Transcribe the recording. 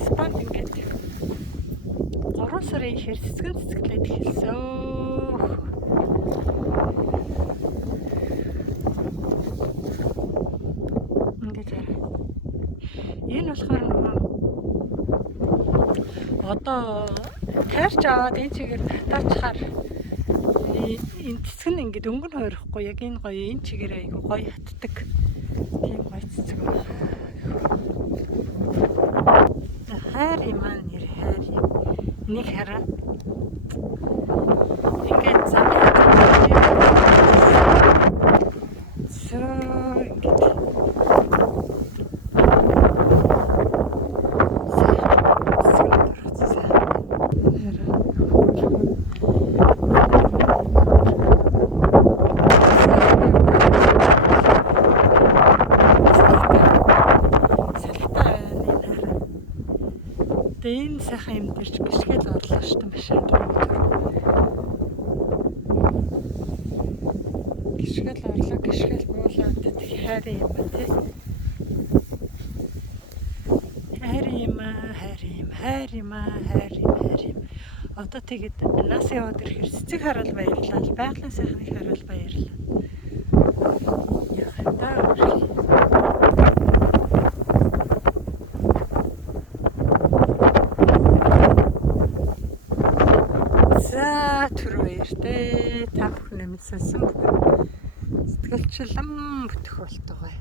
Спанд ингээд 3 сарын ихээр цэцгэн цэцгэлээд эхэлсэн. Ингээд хараа. Энэ болохоор нөгөө одоо таарч аваад энэ чигээр татаачаар энэ цэцэг нь ингээд өнгө нь хойрохгүй яг энэ гоё энэ чигээр айгу гоё хатдаг. Тийм гоё цэцэг байна. Хайр юм аа нэр хайр юм. Энийг хараа. Ингээд замын энэ сайхан юм дэрч гიშгэл орлоо штэ машин гიშгэл орлоо гიშгэл буулаад тэг хайр юм ба тий хайр юм одоо тэгэд нас яваад ирэхээр цэцэг хараад баярлаа байгалийн сайхныг хараад баярлаа яхаа даа Тэ та бүхэн минь сонсон сэтгэлчлэн бүтэх болтугай.